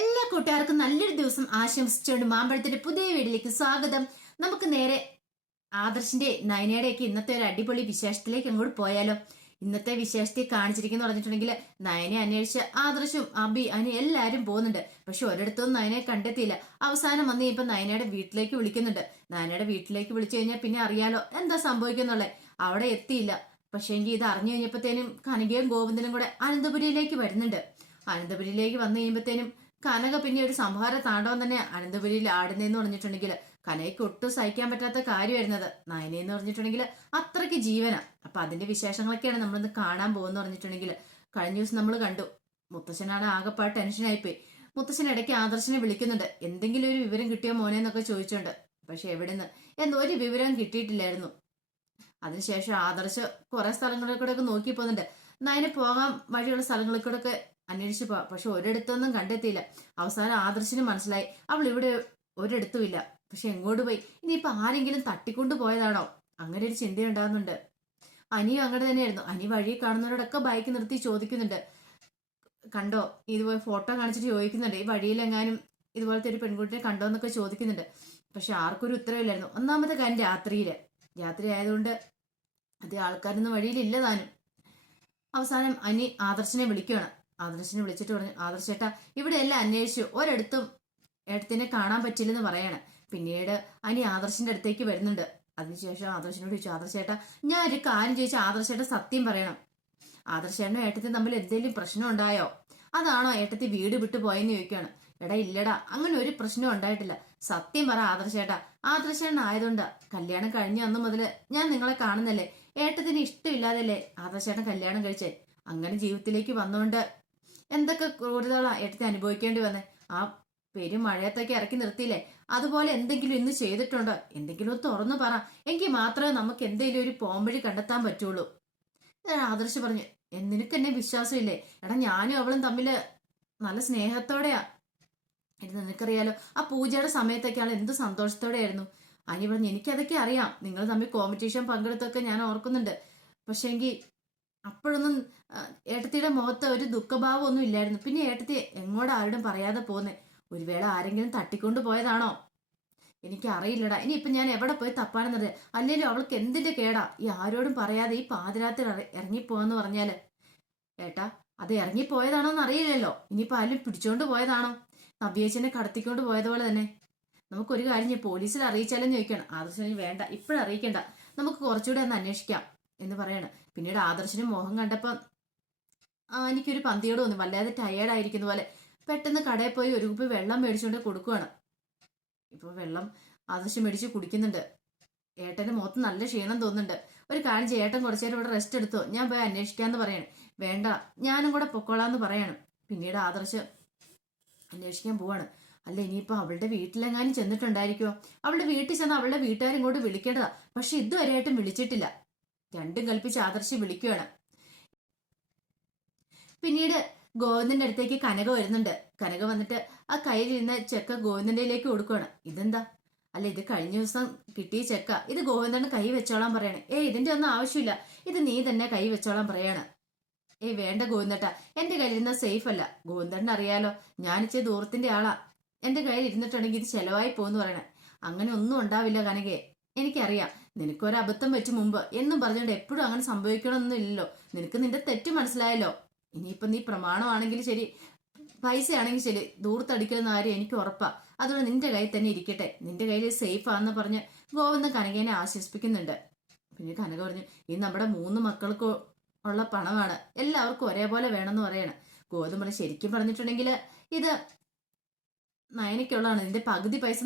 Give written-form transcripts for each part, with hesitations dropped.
എല്ലാ കൂട്ടുകാർക്കും നല്ലൊരു ദിവസം ആശംസിച്ചുകൊണ്ട് മാമ്പഴത്തിന്റെ പുതിയ വീട്ടിലേക്ക് സ്വാഗതം. നമുക്ക് നേരെ ആദർശിന്റെ നയനയുടെയൊക്കെ ഇന്നത്തെ ഒരു അടിപൊളി വിശേഷത്തിലേക്ക് അങ്ങോട്ട് പോയാലോ. ഇന്നത്തെ വിശേഷത്തെ കാണിച്ചിരിക്കുന്ന പറഞ്ഞിട്ടുണ്ടെങ്കിൽ നയനെ അന്വേഷിച്ച് ആദർശും അബി അതിന് എല്ലാരും പോകുന്നുണ്ട്. പക്ഷെ ഒരിടത്തൊന്നും നയനെ കണ്ടെത്തിയില്ല. അവസാനം വന്ന് ഇപ്പൊ നയനയുടെ വീട്ടിലേക്ക് വിളിക്കുന്നുണ്ട്. നയനയുടെ വീട്ടിലേക്ക് വിളിച്ചു കഴിഞ്ഞാൽ പിന്നെ അറിയാലോ എന്താ സംഭവിക്കുന്നുള്ളത്. അവിടെ എത്തിയില്ല. പക്ഷെ എങ്കിൽ ഇത് അറിഞ്ഞു കഴിഞ്ഞപ്പോഴത്തേനും കനകയും ഗോവിന്ദനും കൂടെ അനന്തപുരിയിലേക്ക് വരുന്നുണ്ട്. അനന്തപുരിയിലേക്ക് വന്നു കഴിയുമ്പോഴത്തേനും കനക പിന്നെ ഒരു സംഹാര താണ്ഡവം തന്നെ അനന്തപുരിയിൽ ആടുന്നതെന്ന് പറഞ്ഞിട്ടുണ്ടെങ്കിൽ കനയ്ക്ക് ഒട്ടും സഹിക്കാൻ പറ്റാത്ത കാര്യമായിരുന്നത്. നയനെന്ന് പറഞ്ഞിട്ടുണ്ടെങ്കിൽ അത്രയ്ക്ക് ജീവനാ. അപ്പൊ അതിന്റെ വിശേഷങ്ങളൊക്കെയാണ് നമ്മളിന്ന് കാണാൻ പോകുന്ന പറഞ്ഞിട്ടുണ്ടെങ്കിൽ കഴിഞ്ഞ ദിവസം നമ്മൾ കണ്ടു മുത്തശ്ശനാണ് ആകെപ്പാട് ടെൻഷനായിപ്പോയി. മുത്തശ്ശൻ ഇടയ്ക്ക് ആദർശനെ വിളിക്കുന്നുണ്ട്. എന്തെങ്കിലും ഒരു വിവരം കിട്ടിയോ മോനെ എന്നൊക്കെ ചോദിച്ചോണ്ട്. പക്ഷെ എവിടെന്ന് ഒരു വിവരം കിട്ടിയിട്ടില്ലായിരുന്നു. അതിനുശേഷം ആദർശ് കുറെ സ്ഥലങ്ങളിൽ കൂടെ ഒക്കെ നോക്കി പോകുന്നുണ്ട്. നയന് പോകാൻ വഴിയുള്ള സ്ഥലങ്ങളിൽ കൂടെ ഒക്കെ അന്വേഷിച്ചു പോവാ. പക്ഷെ ഒരിടത്തൊന്നും കണ്ടെത്തിയില്ല. അവസാനം ആദർശിന് മനസ്സിലായി അവൾ ഇവിടെ ഒരിടത്തുമില്ല. പക്ഷെ എങ്ങോട്ട് പോയി? ഇനിയിപ്പൊ ആരെങ്കിലും തട്ടിക്കൊണ്ടു പോയതാണോ? അങ്ങനെ ഒരു ചിന്തയുണ്ടാകുന്നുണ്ട്. അനിയും അങ്ങനെ തന്നെയായിരുന്നു. അനി വഴി കാണുന്നവരോടൊക്കെ ബൈക്ക് നിർത്തി ചോദിക്കുന്നുണ്ട്, കണ്ടോ? ഇതുപോലെ ഫോട്ടോ കാണിച്ചിട്ട് ചോദിക്കുന്നുണ്ട്, ഈ വഴിയിലെങ്ങാനും ഇതുപോലത്തെ ഒരു പെൺകുട്ടിയെ കണ്ടോ എന്നൊക്കെ ചോദിക്കുന്നുണ്ട്. പക്ഷെ ആർക്കൊരു ഉത്തരവില്ലായിരുന്നു. ഒന്നാമത്തെ കാര്യം രാത്രി ആയതുകൊണ്ട് അധികം ആൾക്കാരൊന്നും വഴിയിലില്ല താനും. അവസാനം അനി ആദർശിനെ വിളിക്കുകയാണ്. ആദർശിനെ വിളിച്ചിട്ട് പറഞ്ഞു, ആദർശേട്ടാ ഇവിടെ എല്ലാം അന്വേഷിച്ചു, ഒരിടത്തും ഏട്ടത്തിനെ കാണാൻ പറ്റില്ലെന്ന് പറയാണ്. പിന്നീട് അനി ആദർശിന്റെ അടുത്തേക്ക് വരുന്നുണ്ട്. അതിനുശേഷം ആദർശിനോട് ചോദിച്ചു, ആദർശേട്ടാ ഞാൻ ഒരു കാര്യം ചോദിച്ചാൽ ആദർശേട്ട സത്യം പറയണം. ആദർശേട്ടനും ഏട്ടത്തി തമ്മിൽ എന്തെങ്കിലും പ്രശ്നം ഉണ്ടായോ? അതാണോ ഏട്ടത്തി വീട് വിട്ടു പോയെന്ന് ചോദിക്കുകയാണ്. എടാ ഇല്ലടാ, അങ്ങനെ ഒരു പ്രശ്നം ഉണ്ടായിട്ടില്ല. സത്യം പറ ആദർശേട്ടാ. ആദർശേട്ടൻ ആയതുകൊണ്ട് കല്യാണം കഴിഞ്ഞ അന്ന് മുതല് ഞാൻ നിങ്ങളെ കാണുന്നല്ലേ. ഏട്ടത്തിന് ഇഷ്ടമില്ലാതല്ലേ ആദർശേട്ടൻ കല്യാണം കഴിച്ചേ. അങ്ങനെ ജീവിതത്തിലേക്ക് വന്നുകൊണ്ട് എന്തൊക്കെ ക്രൂരതകളാ ഏട്ടത്തെ അനുഭവിക്കേണ്ടി വന്നേ. ആ പെരുമഴയത്തൊക്കെ ഇറക്കി നിർത്തിയില്ലേ. അതുപോലെ എന്തെങ്കിലും ഇന്ന് ചെയ്തിട്ടുണ്ടോ? എന്തെങ്കിലും തുറന്നു പറ. എങ്കിൽ മാത്രമേ നമുക്ക് എന്തെങ്കിലും ഒരു പോംവഴി കണ്ടെത്താൻ പറ്റുള്ളൂ. ആദർശ് പറഞ്ഞു, നിനക്ക് എന്നെ വിശ്വാസമില്ലേ? എടാ ഞാനും അവളും തമ്മില് നല്ല സ്നേഹത്തോടെയാ. ഇത് നിനക്കറിയാലോ, ആ പൂജയുടെ സമയത്തൊക്കെ ആൾ എന്ത് സന്തോഷത്തോടെയായിരുന്നു. അനി പറഞ്ഞു, എനിക്കതൊക്കെ അറിയാം. നിങ്ങൾ തമ്മിൽ കോമ്പറ്റീഷൻ പങ്കെടുത്തൊക്കെ ഞാൻ ഓർക്കുന്നുണ്ട്. പക്ഷെ എങ്കിൽ അപ്പോഴൊന്നും ഏട്ടത്തിയുടെ മുഖത്ത് ഒരു ദുഃഖഭാവം ഒന്നും ഇല്ലായിരുന്നു. പിന്നെ ഏട്ടത്തി എങ്ങോട്ട് ആരോടും പറയാതെ പോന്നെ? ഒരു വേള ആരെങ്കിലും തട്ടിക്കൊണ്ടു പോയതാണോ? എനിക്ക് അറിയില്ലടാ. ഇനിയിപ്പൊ ഞാൻ എവിടെ പോയി തപ്പാണെന്നത്. അല്ലെങ്കിലും അവൾക്ക് എന്തിന്റെ കേടാ ഈ ആരോടും പറയാതെ ഈ പാതിരാത്രി ഇറങ്ങിപ്പോവാന്ന് പറഞ്ഞാല്? ഏട്ടാ അത് ഇറങ്ങിപ്പോയതാണോന്ന് അറിയില്ലല്ലോ. ഇനിയിപ്പോ ആരും പിടിച്ചോണ്ട് പോയതാണോ? നവ്യേച്ചനെ കടത്തിക്കൊണ്ട് പോയതുപോലെ തന്നെ. നമുക്കൊരു കാര്യം ഞാൻ പോലീസിൽ അറിയിച്ചാലെന്ന് ചോദിക്കണം. ആദർശന് വേണ്ട, ഇപ്പോഴും അറിയിക്കണ്ട, നമുക്ക് കുറച്ചുകൂടെ ഒന്ന് അന്വേഷിക്കാം എന്ന് പറയണം. പിന്നീട് ആദർശന് മോഹം കണ്ടപ്പം എനിക്കൊരു പന്തിയോട് തോന്നി, വല്ലാതെ ടയേർഡ് ആയിരിക്കുന്ന പോലെ. പെട്ടെന്ന് കടയിൽ പോയി ഒരു കുപ്പി വെള്ളം മേടിച്ചുകൊണ്ട് കൊടുക്കുവാണ്. ഇപ്പൊ വെള്ളം ആദർശം മേടിച്ച് കുടിക്കുന്നുണ്ട്. ഏട്ടന്റെ മുഖത്ത് നല്ല ക്ഷീണം തോന്നുന്നുണ്ട്. ഒരു കാര്യം ചെയ്യും, ഏട്ടൻ കുറച്ചു നേരം ഇവിടെ റെസ്റ്റ് എടുത്തോ, ഞാൻ പോയി അന്വേഷിക്കാന്ന് പറയണം. വേണ്ട, ഞാനും കൂടെ പൊക്കോളാന്ന് പറയണം. പിന്നീട് ആദർശ് അന്വേഷിക്കാൻ പോവാണ്. അല്ല ഇനിയിപ്പോ അവളുടെ വീട്ടിലെങ്ങാനും ചെന്നിട്ടുണ്ടായിരിക്കോ? അവളുടെ വീട്ടിൽ ചെന്ന് അവളുടെ വീട്ടുകാരും കൂടെ വിളിക്കേണ്ടതാ. പക്ഷെ ഇതുവരെയായിട്ടും വിളിച്ചിട്ടില്ല. രണ്ടും കൽപ്പിച്ച് ആദർശ് വിളിക്കുകയാണ്. പിന്നീട് ഗോവിന്ദന്റെ അടുത്തേക്ക് കനക വരുന്നുണ്ട്. കനക വന്നിട്ട് ആ കയ്യിലിരുന്ന ചെക്ക ഗോവിന്ദന്റെയിലേക്ക് കൊടുക്കുകയാണ്. ഇതെന്താ? അല്ല ഇത് കഴിഞ്ഞ ദിവസം കിട്ടിയ ചെക്ക. ഇത് ഗോവിന്ദന് കൈ വെച്ചോളാൻ പറയണേ. ഇതിന്റെ ഒന്നും ആവശ്യമില്ല, ഇത് നീ തന്നെ കൈ വെച്ചോളാൻ പറയാണ്. വേണ്ട ഗോവിന്ദട്ടാ, എന്റെ കയ്യിലിരുന്ന സേഫ് അല്ല. ഗോവിന്ദന് അറിയാലോ ഞാൻ ഇച്ചിരി ദൂരത്തിന്റെ ആളാ. എന്റെ കയ്യിൽ ഇരുന്നിട്ടുണ്ടെങ്കിൽ ഇത് ചെലവായി പോന്ന് പറയണേ. അങ്ങനെ ഒന്നും ഉണ്ടാവില്ല കനകയെ, എനിക്കറിയാം. നിനക്കൊരു അബദ്ധം പറ്റും മുമ്പ് എന്നും പറഞ്ഞുകൊണ്ട് എപ്പോഴും അങ്ങനെ സംഭവിക്കണമെന്നൊന്നും ഇല്ലല്ലോ. നിനക്ക് നിന്റെ തെറ്റ് മനസ്സിലായല്ലോ. ഇനിയിപ്പൊ നീ പ്രമാണമാണെങ്കിൽ ശരി, പൈസ ആണെങ്കിൽ ശരി, ദൂർത്തടിക്കുന്ന കാര്യം എനിക്ക് ഉറപ്പാ. അതുകൊണ്ട് നിന്റെ കയ്യിൽ തന്നെ ഇരിക്കട്ടെ, നിന്റെ കയ്യിൽ സേഫ് ആണെന്ന് പറഞ്ഞ് ഗോവിന്ദൻ കനകേനെ ആശ്വസിപ്പിക്കുന്നുണ്ട്. പിന്നെ കനക പറഞ്ഞു, ഇത് നമ്മുടെ 3 മക്കൾക്ക് ഉള്ള പണമാണ്, എല്ലാവർക്കും ഒരേപോലെ വേണമെന്ന് പറയണം. ഗോവിന്ദൻ പറഞ്ഞു, ശരിക്കും പറഞ്ഞിട്ടുണ്ടെങ്കിൽ ഇത് നയനയ്ക്കുള്ളതാണ്. ഇതിന്റെ പകുതി പൈസ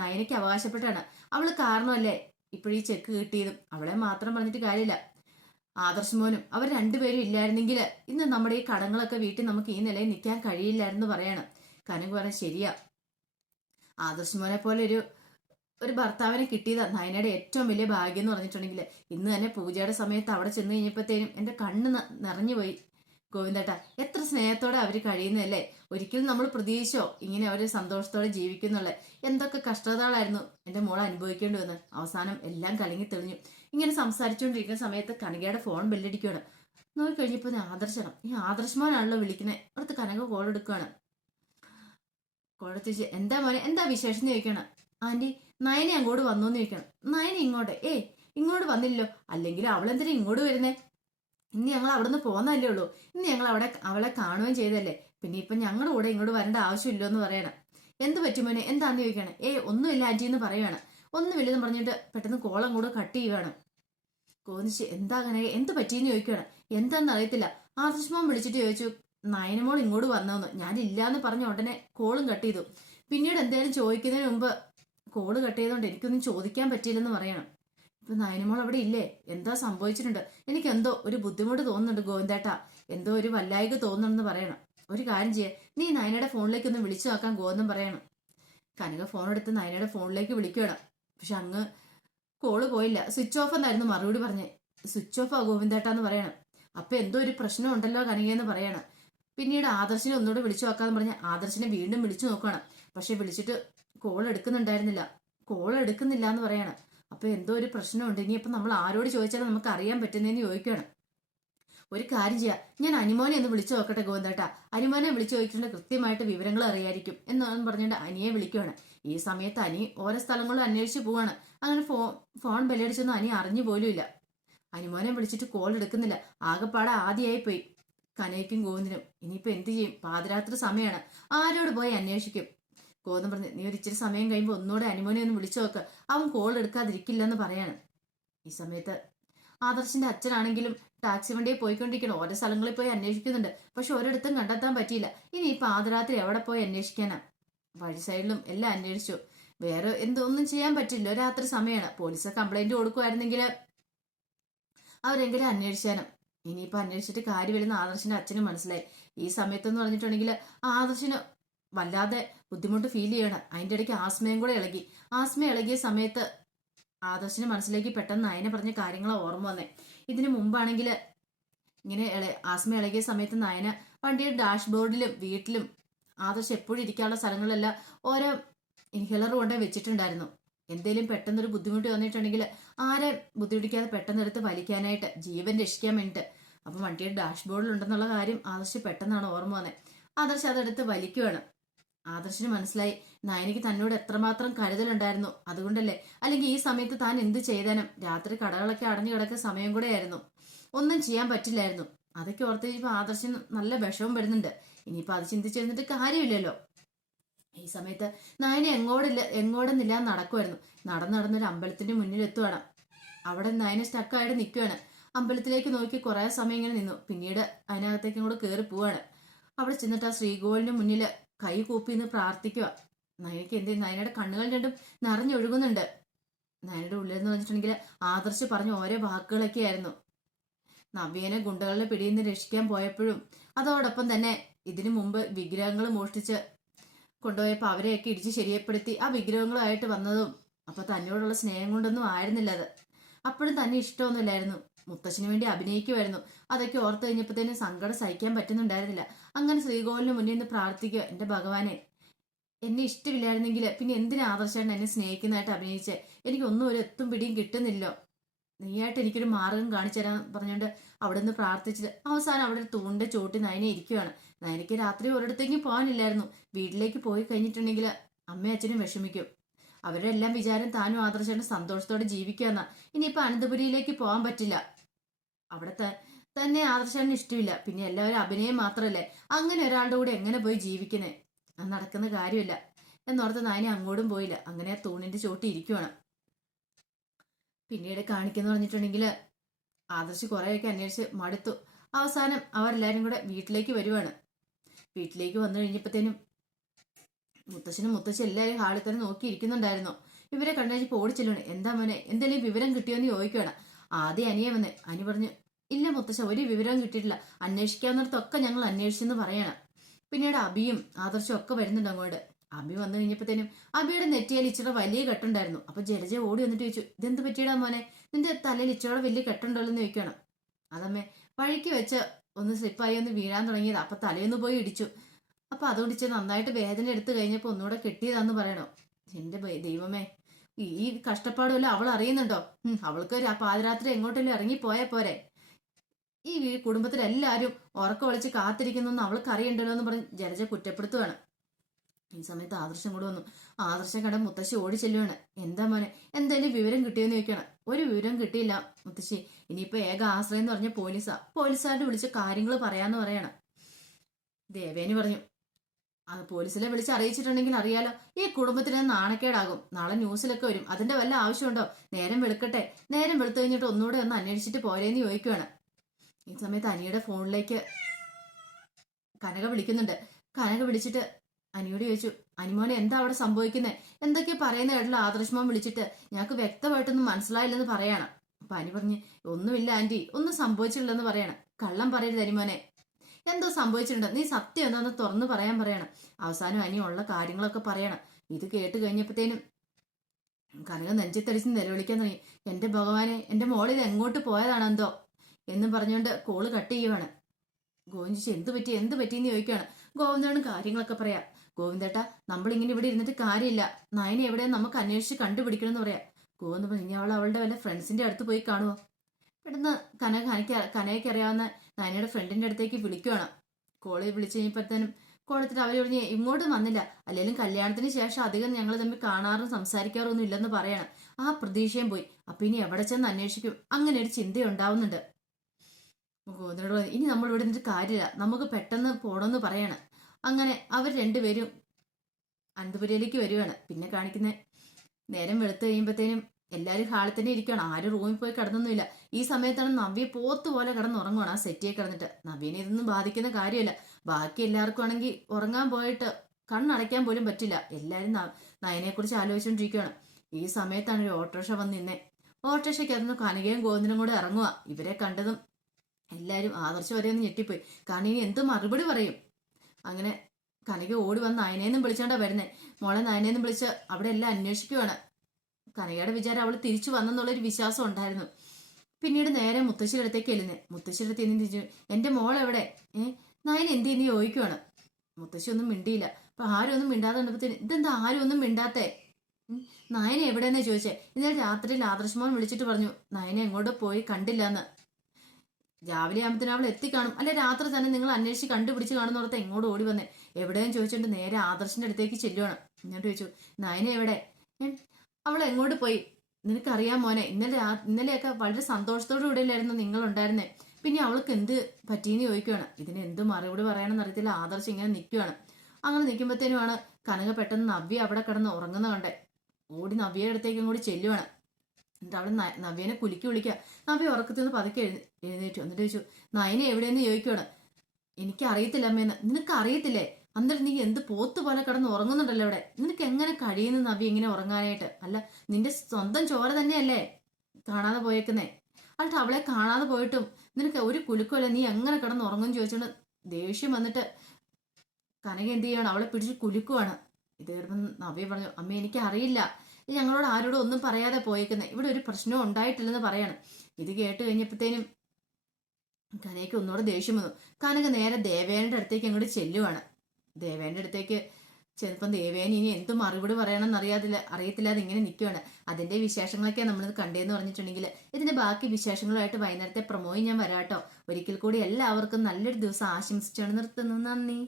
നയനയ്ക്ക് അവകാശപ്പെട്ടാണ്. അവള് കാരണമല്ലേ ഇപ്പോഴീ ചെക്ക് കിട്ടിയതും. അവളെ മാത്രം പറഞ്ഞിട്ട് കാര്യമില്ല, ആദർശ് മോനും അവർ രണ്ടുപേരും ഇല്ലായിരുന്നെങ്കിൽ ഇന്ന് നമ്മുടെ ഈ കടങ്ങളൊക്കെ വീട്ടിൽ നമുക്ക് ഈ നിലയിൽ നിൽക്കാൻ കഴിയില്ലായിരുന്നു പറയണം. കനക പറഞ്ഞ ശരിയാ, ആദർശ് മോനെ പോലെ ഒരു ഭർത്താവിനെ കിട്ടിയതാ നയനയുടെ ഏറ്റവും വലിയ ഭാഗ്യം എന്ന് പറഞ്ഞിട്ടുണ്ടെങ്കിൽ. ഇന്ന് തന്നെ പൂജയുടെ സമയത്ത് അവിടെ ചെന്ന് കഴിഞ്ഞപ്പോഴത്തേനും എന്റെ കണ്ണ് നിറഞ്ഞുപോയി ഗോവിന്ദേട്ടാ. എത്ര സ്നേഹത്തോടെ അവർ കഴിയുന്നതല്ലേ. ഒരിക്കലും നമ്മൾ പ്രതീക്ഷിച്ചോ ഇങ്ങനെ അവർ സന്തോഷത്തോടെ ജീവിക്കുന്നുള്ള? എന്തൊക്കെ കഷ്ടതകളായിരുന്നു എന്റെ മോൾ അനുഭവിക്കേണ്ടി വന്ന്. അവസാനം എല്ലാം കലങ്ങി തെളിഞ്ഞു. ഇങ്ങനെ സംസാരിച്ചുകൊണ്ടിരിക്കുന്ന സമയത്ത് കനകയുടെ ഫോൺ ബെല്ലടിക്കുകയാണ്. നോക്കിക്കഴിഞ്ഞപ്പോ ആദർശനം, ഈ ആദർശമാനാണല്ലോ വിളിക്കുന്നത്. അടുത്ത് കനക കോൾ എടുക്കുകയാണ്. കൊടുത്തിച്ച് എന്താ മോനെ എന്താ വിശേഷം എന്ന് ചോദിക്കണം. ആന്റി നയനെ അങ്ങോട്ട് വന്നോന്ന് ചോദിക്കണം. നയന ഇങ്ങോട്ട് ഇങ്ങോട്ട് വന്നില്ലല്ലോ. അല്ലെങ്കിൽ അവളെന്തിനാ ഇങ്ങോട്ട് വരുന്നേ? ഇന്ന് ഞങ്ങൾ അവിടെ നിന്ന് പോന്നല്ലേ ഉള്ളൂ. ഇന്ന് ഞങ്ങൾ അവളെ കാണുകയും ചെയ്തല്ലേ. പിന്നെ ഇപ്പൊ ഞങ്ങളുടെ കൂടെ ഇങ്ങോട്ട് വരേണ്ട ആവശ്യമില്ലോ എന്ന് പറയണം. എന്ത് പറ്റുമോനെ എന്താന്ന് ചോദിക്കണം. ഒന്നുമില്ല ആന്റി എന്ന് പറയുകയാണ്. ഒന്നുമില്ലെന്ന് പറഞ്ഞിട്ട് പെട്ടെന്ന് കോളം കൂടെ കട്ട് ചെയ്യുവാണ്. കോന്നിച്ച് എന്താ അങ്ങനെ എന്ത് പറ്റിയെന്ന് ചോദിക്കുകയാണ്. എന്താന്ന് അറിയത്തില്ല. ആദർശ് വിളിച്ചിട്ട് ചോദിച്ചു നയനമോൾ ഇങ്ങോട്ട് വന്നോന്ന്. ഞാനില്ലാന്ന് പറഞ്ഞ ഉടനെ കോളും കട്ട് ചെയ്തു. പിന്നീട് എന്തായാലും ചോദിക്കുന്നതിന് മുമ്പ് കോള് കട്ട് ചെയ്തോണ്ട് എനിക്കൊന്നും ചോദിക്കാൻ പറ്റിയില്ലെന്ന് പറയണം. ഇപ്പൊ നയനമോൾ അവിടെ ഇല്ലേ? എന്താ സംഭവിച്ചിട്ടുണ്ട്? എനിക്ക് എന്തോ ഒരു ബുദ്ധിമുട്ട് തോന്നുന്നുണ്ട് ഗോവിന്ദേട്ടാ. എന്തോ ഒരു വല്ലായിക തോന്നുന്നുണ്ടെന്ന് പറയണം. ഒരു കാര്യം ചെയ്യേ, നീ നയനയുടെ ഫോണിലേക്ക് ഒന്ന് വിളിച്ചു നോക്കാൻ ഗോവിന്ദൻ പറയണം. കനക ഫോൺ എടുത്ത് നയനയുടെ ഫോണിലേക്ക് വിളിക്കുകയാണ്. പക്ഷെ അങ്ങ് കോള് പോയില്ല. സ്വിച്ച് ഓഫ് എന്നായിരുന്നു മറുപടി പറഞ്ഞേ. സ്വിച്ച് ഓഫ് ആ ഗോവിന്ദേട്ടാന്ന് പറയണം. അപ്പൊ എന്തോ ഒരു പ്രശ്നം ഉണ്ടല്ലോ കനകയെന്ന് പറയണം. പിന്നീട് ആദർശിനെ ഒന്നുകൂടെ വിളിച്ചു നോക്കാന്ന് പറഞ്ഞ ആദർശിനെ വീണ്ടും വിളിച്ചു നോക്കണം. പക്ഷെ വിളിച്ചിട്ട് കോൾ എടുക്കുന്നുണ്ടായിരുന്നില്ല. കോൾ എടുക്കുന്നില്ല എന്ന് പറയാണ്. അപ്പൊ എന്തോ ഒരു പ്രശ്നമുണ്ട്. ഇനിയിപ്പം നമ്മൾ ആരോട് ചോദിച്ചാലും നമുക്ക് അറിയാൻ പറ്റുന്നതെന്ന് ചോദിക്കുകയാണ്. ഒരു കാര്യം ചെയ്യാം, ഞാൻ അനിമോനെ ഒന്ന് വിളിച്ചു നോക്കട്ടെ ഗോവിന്ദേട്ടാ. അനിമോനെ വിളിച്ചു ചോദിച്ചിട്ടുണ്ട് കൃത്യമായിട്ട് വിവരങ്ങൾ അറിയായിരിക്കും എന്ന് പറഞ്ഞുകൊണ്ട് അനിയെ വിളിക്കുകയാണ്. ഈ സമയത്ത് അനി ഓരോ സ്ഥലങ്ങളും അന്വേഷിച്ച് പോവാണ്. അങ്ങനെ ഫോൺ ബെല്ലടിച്ചൊന്നും അനി അറിഞ്ഞു പോലും ഇല്ല. അനിമോനെ വിളിച്ചിട്ട് കോൾ എടുക്കുന്നില്ല. ആകെപ്പാടെ ആദ്യമായി പോയി കനയ്ക്കും ഗോവിന്ദനും. ഇനിയിപ്പോ എന്ത് ചെയ്യും? പാതിരാത്രി സമയമാണ്. ആരോട് പോയി അന്വേഷിക്കും? ഗോവിന്ദൻ പറഞ്ഞു നീ ഒരു ഇച്ചിരി സമയം കഴിയുമ്പോൾ ഒന്നുകൂടെ അനിമോനെ ഒന്ന് വിളിച്ചു നോക്ക്. അവൻ കോൾ എടുക്കാതിരിക്കില്ലെന്ന് പറയാണ്. ഈ സമയത്ത് ആദർശിന്റെ അച്ഛനാണെങ്കിലും ടാക്സി വണ്ടിയെ പോയിക്കൊണ്ടിരിക്കണം. ഓരോ സ്ഥലങ്ങളിൽ പോയി അന്വേഷിക്കുന്നുണ്ട്. പക്ഷെ ഒരിടത്തും കണ്ടെത്താൻ പറ്റിയില്ല. ഇനി ഇപ്പൊ പാതിരാത്രി എവിടെ പോയി അന്വേഷിക്കാനാ? വഴി സൈഡിലും എല്ലാം അന്വേഷിച്ചു. വേറെ ഒന്നും ചെയ്യാൻ പറ്റില്ല. രാത്രി സമയമാണ്. പോലീസ് കംപ്ലൈന്റ് കൊടുക്കുമായിരുന്നെങ്കിൽ അവരെങ്കിലും അന്വേഷിച്ചാനും. ഇനിയിപ്പോ അന്വേഷിച്ചിട്ട് കാര്യമില്ലെന്ന് ആദർശിന്റെ അച്ഛനും മനസ്സിലായി. ഈ സമയത്തെന്ന് പറഞ്ഞിട്ടുണ്ടെങ്കിൽ ആദർശിന് വല്ലാതെ ബുദ്ധിമുട്ട് ഫീൽ ചെയ്യണം. അതിന്റെ ഇടയ്ക്ക് ആസ്മയും കൂടെ ഇളകി. ആസ്മ ഇളകിയ സമയത്ത് ആദർശിന് മനസ്സിലേക്ക് പെട്ടെന്ന് നയന പറഞ്ഞ കാര്യങ്ങൾ ഓർമ്മ വന്നേ. ഇതിനു മുമ്പാണെങ്കിൽ ഇങ്ങനെ ആസ്മ ഇളകിയ സമയത്ത് നയന വണ്ടിയുടെ ഡാഷ്ബോർഡിലും വീട്ടിലും ആദർശ് എപ്പോഴും ഇരിക്കാനുള്ള സ്ഥലങ്ങളിലെല്ലാം ഓരോ ഇൻഹേലർ കൊണ്ടേ വെച്ചിട്ടുണ്ടായിരുന്നു. എന്തേലും പെട്ടെന്നൊരു ബുദ്ധിമുട്ട് വന്നിട്ടുണ്ടെങ്കിൽ ആരെ ബുദ്ധിമുട്ടിക്കാതെ പെട്ടെന്ന് എടുത്ത് വലിക്കാനായിട്ട്, ജീവൻ രക്ഷിക്കാൻ വേണ്ടിയിട്ട്. അപ്പൊ വണ്ടിയുടെ ഡാഷ്ബോർഡിൽ ഉണ്ടെന്നുള്ള കാര്യം ആദർശ് പെട്ടെന്നാണ് ഓർമ്മ വന്നത്. ആദർശ് അതെടുത്ത് വലിക്കുവാണ്. ആദർശിന് മനസ്സിലായി നയനയ്ക്ക് തന്നോട് എത്രമാത്രം കരുതലുണ്ടായിരുന്നു. അതുകൊണ്ടല്ലേ, അല്ലെങ്കിൽ ഈ സമയത്ത് താൻ എന്ത് ചെയ്താനും. രാത്രി കടകളൊക്കെ അടഞ്ഞു കിടക്കുന്ന സമയം കൂടെ ആയിരുന്നു. ഒന്നും ചെയ്യാൻ പറ്റില്ലായിരുന്നു. അതൊക്കെ ഓർത്ത് ഇപ്പൊ ആദർശിന് നല്ല വിഷമം വരുന്നുണ്ട്. ഇനിയിപ്പൊ അത് ചിന്തിച്ചിരുന്നിട്ട് കാര്യമില്ലല്ലോ. ഈ സമയത്ത് നയന എങ്ങോടെന്നില്ല നടക്കുമായിരുന്നു. നടന്നൊരു അമ്പലത്തിന്റെ മുന്നിൽ എത്തുവാണ്. അവിടെ നയന സ്റ്റക്കായിട്ട് നിൽക്കുകയാണ്. അമ്പലത്തിലേക്ക് നോക്കി കുറെ സമയം ഇങ്ങനെ നിന്നു. പിന്നീട് അതിനകത്തേക്കും കൂടെ കയറി പോവാണ്. അവിടെ ചെന്നിട്ട് ആ ശ്രീകോവിലിന് മുന്നിൽ കൈ കൂപ്പി നിന്ന് പ്രാർത്ഥിക്കുക. നയനയ്ക്ക് നയനയുടെ കണ്ണുകൾ രണ്ടും നിറഞ്ഞൊഴുകുന്നുണ്ട്. നയനയുടെ ഉള്ളിലെന്ന് പറഞ്ഞിട്ടുണ്ടെങ്കിൽ ആദർശ് പറഞ്ഞ ഓരോ വാക്കുകളൊക്കെ ആയിരുന്നു. നവ്യനെ ഗുണ്ടകളുടെ പിടിയിൽ നിന്ന് രക്ഷിക്കാൻ പോയപ്പോഴും, അതോടൊപ്പം തന്നെ ഇതിനു മുമ്പ് വിഗ്രഹങ്ങൾ മോഷ്ടിച്ച് കൊണ്ടുപോയപ്പോൾ അവരെയൊക്കെ ഇടിച്ച് ശരിയപ്പെടുത്തി ആ വിഗ്രഹങ്ങളായിട്ട് വന്നതും. അപ്പൊ തന്നോടുള്ള സ്നേഹം കൊണ്ടൊന്നും ആയിരുന്നില്ല അത്. അപ്പോഴും തന്നെ ഇഷ്ടമൊന്നുമില്ലായിരുന്നു. മുത്തശ്ശിന് വേണ്ടി അഭിനയിക്കുമായിരുന്നു. അതൊക്കെ ഓർത്ത് കഴിഞ്ഞപ്പോഴത്തേനും സങ്കടം സഹിക്കാൻ പറ്റുന്നുണ്ടായിരുന്നില്ല. അങ്ങനെ ശ്രീകോവിലിന് മുന്നിൽ നിന്ന് പ്രാർത്ഥിക്കുക, എന്റെ ഭഗവാനെ, എന്നെ ഇഷ്ടമില്ലായിരുന്നെങ്കിൽ പിന്നെ എന്തിനാ ആദർശാണ് എന്നെ സ്നേഹിക്കുന്നതായിട്ട് അഭിനയിച്ച്? എനിക്കൊന്നും ഒരു എത്തും പിടിയും കിട്ടുന്നില്ലോ. നീയായിട്ട് എനിക്കൊരു മാർഗം കാണിച്ചു തരാൻ പറഞ്ഞുകൊണ്ട് അവിടെ നിന്ന് പ്രാർത്ഥിച്ചിട്ട് അവസാനം അവിടെ തൂണിന്റെ ചോട്ടി നയന ഇരിക്കുവാണ്. നയനയ്ക്ക് രാത്രി ഒരിടത്തേക്കും പോകാനില്ലായിരുന്നു. വീട്ടിലേക്ക് പോയി കഴിഞ്ഞിട്ടുണ്ടെങ്കിൽ അമ്മയും അച്ഛനും വിഷമിക്കും. അവരുടെ എല്ലാം വിചാരം താനും ആദർശാണ് സന്തോഷത്തോടെ ജീവിക്കുക എന്നാ. ഇനിയിപ്പൊ അനന്തപുരിയിലേക്ക് പോകാൻ പറ്റില്ല. അവിടെ തന്നെ ആദർശാണ് ഇഷ്ടമില്ല. പിന്നെ എല്ലാവരും അഭിനയം മാത്രല്ലേ. അങ്ങനെ ഒരാളുടെ കൂടെ എങ്ങനെ പോയി ജീവിക്കുന്നേ? അത് നടക്കുന്ന കാര്യമില്ല എന്നോർത്ത് നയനെ അങ്ങോട്ടും പോയില്ല. അങ്ങനെ ആ തൂണിന്റെ ചോട്ടി ഇരിക്കുവാണ്. പിന്നീട് കാണിക്കെന്ന് പറഞ്ഞിട്ടുണ്ടെങ്കിൽ ആദർശ് കുറേയൊക്കെ അന്വേഷിച്ച് മടുത്തു. അവസാനം അവരെല്ലാരും കൂടെ വീട്ടിലേക്ക് വരുവാണ്. വീട്ടിലേക്ക് വന്നു കഴിഞ്ഞപ്പോഴത്തേനും മുത്തശ്ശനും മുത്തശ്ശി എല്ലാവരും ഹാളിൽ തന്നെ നോക്കിയിരിക്കുന്നുണ്ടായിരുന്നു. ഇവരെ കണ്ടുകഴിഞ്ഞപ്പോൾ ഓടിച്ചെല്ലാണ്. എന്താ മോനെ, എന്തെങ്കിലും വിവരം കിട്ടിയോന്ന് ചോദിക്കുകയാണ്. ആദ്യം അനിയെ വന്ന് അനി പറഞ്ഞു, ഇല്ല മുത്തശ്ശ, ഒരു വിവരവും കിട്ടിയിട്ടില്ല. അന്വേഷിക്കാവുന്നിടത്തൊക്കെ ഞങ്ങൾ അന്വേഷിച്ചെന്ന് പറയണം. പിന്നീട് അബിയും ആദർശവും ഒക്കെ വരുന്നുണ്ട് അങ്ങോട്ട്. അബി വന്നു കഴിഞ്ഞപ്പോഴത്തേനും അബിയുടെ നെറ്റിയിൽ ഇച്ചിരി വലിയ കെട്ടുണ്ടായിരുന്നു. അപ്പൊ ജലജ ഓടി വന്നിട്ട് ചോദിച്ചു, ഇതെന്ത് പറ്റിയിടാ മോനെ, നിന്റെ തലയിൽ ഇച്ചിരി വലിയ കെട്ടുണ്ടല്ലോ എന്ന് ചോദിക്കണം. അതമ്മേ, വഴിക്ക് വെച്ച് ഒന്ന് സ്ലിപ്പായി ഒന്ന് വീഴാൻ തുടങ്ങിയത്. അപ്പൊ തലയൊന്ന് പോയി ഇടിച്ചു. അപ്പൊ അതോടിച്ച് നന്നായിട്ട് വേദന എടുത്തു കഴിഞ്ഞപ്പോ ഒന്നുകൂടെ കെട്ടിയതാന്ന് പറയണോ. എന്റെ ദൈവമേ, ഈ കഷ്ടപ്പാടുമല്ലോ അവൾ അറിയുന്നുണ്ടോ? അവൾക്ക് പാതിരാത്രി എങ്ങോട്ടെങ്കിലും ഇറങ്ങിപ്പോയാ പോരെ. ഈ കുടുംബത്തിൽ എല്ലാരും ഉറക്കം ഒളിച്ച് കാത്തിരിക്കുന്നു അവൾക്ക് അറിയണ്ടല്ലോ എന്ന് പറഞ്ഞ് ജലജ കുറ്റപ്പെടുത്തുവാണ്. ഈ സമയത്ത് ആദർശം കൂടെ വന്നു. ആദർശം കണ്ട മുത്തശ്ശി ഓടി ചെല്ലുവാണ്. എന്താ മോനെ, എന്തെങ്കിലും വിവരം കിട്ടിയെന്ന് ചോദിക്കണം. ഒരു വിവരം കിട്ടിയില്ല മുത്തശ്ശി. ഇനിയിപ്പോ ഏക ആശ്രയം എന്ന് പറഞ്ഞ പോലീസുകാരുടെ വിളിച്ച് കാര്യങ്ങൾ പറയാന്ന് പറയണം. ദേവേനി പറഞ്ഞു, അത് പോലീസിലെ വിളിച്ച് അറിയിച്ചിട്ടുണ്ടെങ്കിൽ അറിയാലോ, ഈ കുടുംബത്തിന് നാണക്കേടാകും. നാളെ ന്യൂസിലൊക്കെ വരും. അതിന്റെ വല്ല ആവശ്യമുണ്ടോ? നേരം വെളുക്കട്ടെ, നേരം വെളുത്തു കഴിഞ്ഞിട്ട് ഒന്നുകൂടെ ഒന്ന് അന്വേഷിച്ചിട്ട് പോരേന്ന് ചോദിക്കുവാണ്. ഈ സമയത്ത് അനിയുടെ ഫോണിലേക്ക് കനക വിളിക്കുന്നുണ്ട്. കനക വിളിച്ചിട്ട് അനിയോട് ചോദിച്ചു, അനിമോനെ എന്താ അവിടെ സംഭവിക്കുന്നത്? എന്തൊക്കെയാ പറയുന്ന കേട്ടല്ലോ. ആദർശമോൻ വിളിച്ചിട്ട് ഞങ്ങൾക്ക് വ്യക്തമായിട്ടൊന്നും മനസ്സിലായില്ലെന്ന് പറയാണ്. അപ്പൊ അനി പറഞ്ഞ്, ഒന്നുമില്ല ആന്റി, ഒന്നും സംഭവിച്ചിട്ടില്ലെന്ന് പറയണം. കള്ളം പറയരുത് അനിമോനെ, എന്തോ സംഭവിച്ചിട്ടുണ്ട്. നീ സത്യം എന്താന്ന് തുറന്നു പറയാൻ പറയണം. അവസാനം അനി ഉള്ള കാര്യങ്ങളൊക്കെ പറയണം. ഇത് കേട്ട് കഴിഞ്ഞപ്പോഴത്തേനും കനക നെഞ്ചത്തടിച്ച് നിലവിളിക്കാൻ തുടങ്ങി. എന്റെ ഭഗവാനെ, എന്റെ മോളിത് എങ്ങോട്ട് പോയതാണെന്തോ എന്നും പറഞ്ഞുകൊണ്ട് കോള് കട്ട് ചെയ്യുവാണ്. ഗോവിന്ദിച്ച് എന്ത് പറ്റിയെന്ന് ചോദിക്കുകയാണ്. ഗോവിന്ദാണ് കാര്യങ്ങളൊക്കെ പറയാം. ഗോവിന്ദേട്ടാ, നമ്മളിങ്ങനെ ഇവിടെ ഇരുന്നിട്ട് കാര്യമില്ല. നയനെ എവിടെയെന്ന് നമുക്ക് അന്വേഷിച്ച് കണ്ടുപിടിക്കണം എന്ന് പറയാം. ഗോവിന്ദ് പറഞ്ഞു, ഇനി അവളുടെ വല്ല ഫ്രണ്ട്സിന്റെ അടുത്ത് പോയി കാണുമോ? പെട്ടെന്ന് കനകയ്ക്ക് അറിയാവുന്ന നയനയുടെ ഫ്രണ്ടിന്റെ അടുത്തേക്ക് വിളിക്കുവാണ്. കോളേജ് വിളിച്ചു കഴിഞ്ഞപ്പോഴത്തേനും കോളത്തിൽ അവർ പറഞ്ഞ് ഇങ്ങോട്ടും വന്നില്ല. അല്ലെങ്കിലും കല്യാണത്തിന് ശേഷം അധികം ഞങ്ങൾ തമ്മിൽ കാണാറും സംസാരിക്കാറൊന്നും ഇല്ലെന്ന് പറയണം. ആ പ്രതീക്ഷയും പോയി. അപ്പൊ ഇനി എവിടെ ചെന്ന് അന്വേഷിക്കും? അങ്ങനെ ഒരു ചിന്തയുണ്ടാവുന്നുണ്ട്. ഗോവിന്ദനോട് പറഞ്ഞു, ഇനി നമ്മൾ ഇവിടെ നിന്നിട്ട് കാര്യമില്ല, നമുക്ക് പെട്ടെന്ന് പോണമെന്ന് പറയണം. അങ്ങനെ അവർ രണ്ടുപേരും അനന്തപുരയിലേക്ക് വരുവാണ്. പിന്നെ കാണിക്കുന്ന നേരം വെളുത്ത് കഴിയുമ്പോഴത്തേനും എല്ലാവരും ഹാളിൽ തന്നെ ഇരിക്കുകയാണ്. ആരും റൂമിൽ പോയി കിടന്നൊന്നുമില്ല. ഈ സമയത്താണ് നവ്യ പോത്ത് പോലെ കിടന്നുറങ്ങുവാണ് ആ സെറ്റിയെ കിടന്നിട്ട്. നവ്യനെ ഇതൊന്നും ബാധിക്കുന്ന കാര്യമില്ല. ബാക്കി എല്ലാവർക്കും ആണെങ്കിൽ ഉറങ്ങാൻ പോയിട്ട് കണ്ണടയ്ക്കാൻ പോലും പറ്റില്ല. എല്ലാവരും നയനെ കുറിച്ച് ആലോചിച്ചുകൊണ്ടിരിക്കുകയാണ്. ഈ സമയത്താണ് ഒരു ഓട്ടോറിക്ഷ വന്ന് നിന്നെ. ഓട്ടോറിക്ഷയ്ക്ക് അതൊന്ന് കനകയും ഗോവിന്ദനും കൂടെ ഇറങ്ങുക. ഇവരെ കണ്ടതും എല്ലാവരും ആദർശം വരെ ഒന്ന് ഞെട്ടിപ്പോയി. കാരണം ഇനി എന്ത് മറുപടി പറയും? അങ്ങനെ കനക ഓടി വന്ന് നയനേന്നും വിളിച്ചോണ്ടാ വരുന്നേ. മോളെ നയനേന്നും വിളിച്ച് അവിടെ എല്ലാം അന്വേഷിക്കുവാണ്. കനകയുടെ വിചാരം അവൾ തിരിച്ചു വന്നെന്നുള്ളൊരു വിശ്വാസം ഉണ്ടായിരുന്നു. പിന്നീട് നേരെ മുത്തശ്ശിയുടെ അടുത്തേക്ക് എല്ലുന്നേ. മുത്തശ്ശിയുടെ അടുത്ത് ഇനി തിരിച്ചു, എന്റെ മോൾ എവിടെ? നയൻ എന്ത് ചെയ്യുന്ന ചോദിക്കുവാണ്. മുത്തശ്ശി ഒന്നും മിണ്ടിയില്ല. അപ്പൊ ആരും ഒന്നും മിണ്ടാതെ കണ്ടപ്പോഴത്തേന് ഇതെന്താ ആരും ഒന്നും മിണ്ടാത്തേ? നയന എവിടെയെന്നേ ചോദിച്ചേ. ഇന്നലെ രാത്രിയിൽ ആദർശമോൻ വിളിച്ചിട്ട് പറഞ്ഞു നയനെ എങ്ങോട്ട് പോയി കണ്ടില്ലെന്ന്. രാവിലെ ആകുമ്പത്തിന് അവൾ എത്തിക്കാണും, അല്ലെ രാത്രി തന്നെ നിങ്ങൾ അന്വേഷിച്ച് കണ്ടുപിടിച്ച് കാണുന്നോടത്ത് എങ്ങോട്ട് ഓടി വന്നേ? എവിടെയും ചോദിച്ചോണ്ട് നേരെ ആദർശിന്റെ അടുത്തേക്ക് ചെല്ലുവാണ്. എന്നിട്ട് ചോദിച്ചു, നയന എവിടെ? അവൾ എങ്ങോട്ട് പോയി? നിനക്കറിയാം മോനെ, ഇന്നലെയൊക്കെ വളരെ സന്തോഷത്തോടു കൂടിയല്ലായിരുന്നു നിങ്ങൾ ഉണ്ടായിരുന്നേ. പിന്നെ അവൾക്ക് എന്ത് പറ്റിയെന്ന് ചോദിക്കുവാണ്. ഇതിന് എന്ത് മറുപടി പറയാനെന്ന് അറിയത്തില്ല. ആദർശ് ഇങ്ങനെ നിൽക്കുവാണ്. അങ്ങനെ നിൽക്കുമ്പോഴത്തേനുമാണ് കനക പെട്ടെന്ന് നവ്യ അവിടെ കിടന്ന് ഉറങ്ങുന്ന കണ്ടേ. ഓടി നവ്യയുടെ അടുത്തേക്കും കൂടി ചെല്ലുവാണ്. എന്നിട്ട് അവൾ നവ്യനെ കുലുക്കി വിളിക്കുക. നവ്യ ഉറക്കത്തിൽ നിന്ന് പതുക്കെ എഴുന്നേറ്റു. എന്നിട്ട് ചോദിച്ചു, നയനെ എവിടെയെന്ന് ചോദിക്കുവാണ്. എനിക്ക് അറിയത്തില്ല അമ്മേന്ന്. നിനക്ക് അറിയത്തില്ലേ? എന്നിട്ട് നീ എന്ത് പോത്ത് പോലെ കിടന്ന് ഉറങ്ങുന്നുണ്ടല്ലോ അവിടെ. നിനക്ക് എങ്ങനെ കഴിയുന്നു നവ്യ ഇങ്ങനെ ഉറങ്ങാനായിട്ട്? അല്ല, നിന്റെ സ്വന്തം ചോര തന്നെയല്ലേ കാണാതെ പോയേക്കുന്നേ? എന്നിട്ട് അവളെ കാണാതെ പോയിട്ടും നിനക്ക് ഒരു കുലുക്കമല്ല, നീ എങ്ങനെ കിടന്ന് ഉറങ്ങും ചോദിച്ചോണ്ട് ദേഷ്യം വന്നിട്ട് കനക എന്ത് ചെയ്യണം, അവളെ പിടിച്ച് കുലുക്കുവാണ്. ഇത് കേട്ടപ്പോൾ നവ്യ പറഞ്ഞു, അമ്മ എനിക്ക് അറിയില്ല, ഞങ്ങളോട് ആരോടും ഒന്നും പറയാതെ പോയേക്കുന്നത്, ഇവിടെ ഒരു പ്രശ്നവും ഉണ്ടായിട്ടില്ലെന്ന് പറയാണ്. ഇത് കേട്ട് കഴിഞ്ഞപ്പോഴത്തേനും കനകയ്ക്ക് ഒന്നുകൂടെ ദേഷ്യം വന്നു. കനക നേരെ ദേവേന്റെ അടുത്തേക്ക് അങ്ങോട്ട് ചെല്ലുവാണ്. ദേവേന്റെ അടുത്തേക്ക് ചെന്നപ്പം ദേവേന് ഇനി എന്ത് മറുപടി പറയണമെന്ന് അറിയത്തില്ലാതെ ഇങ്ങനെ നിൽക്കുവാണ്. അതിന്റെ വിശേഷങ്ങളൊക്കെ നമ്മളിത് കണ്ടേന്ന് പറഞ്ഞിട്ടുണ്ടെങ്കിൽ ഇതിന്റെ ബാക്കി വിശേഷങ്ങളുമായിട്ട് വൈകുന്നേരത്തെ പ്രൊമോയും ഞാൻ വരാട്ടോ. ഒരിക്കൽ കൂടി എല്ലാവർക്കും നല്ലൊരു ദിവസം ആശംസിച്ചാണ് നിർത്തുന്നു. നന്ദി.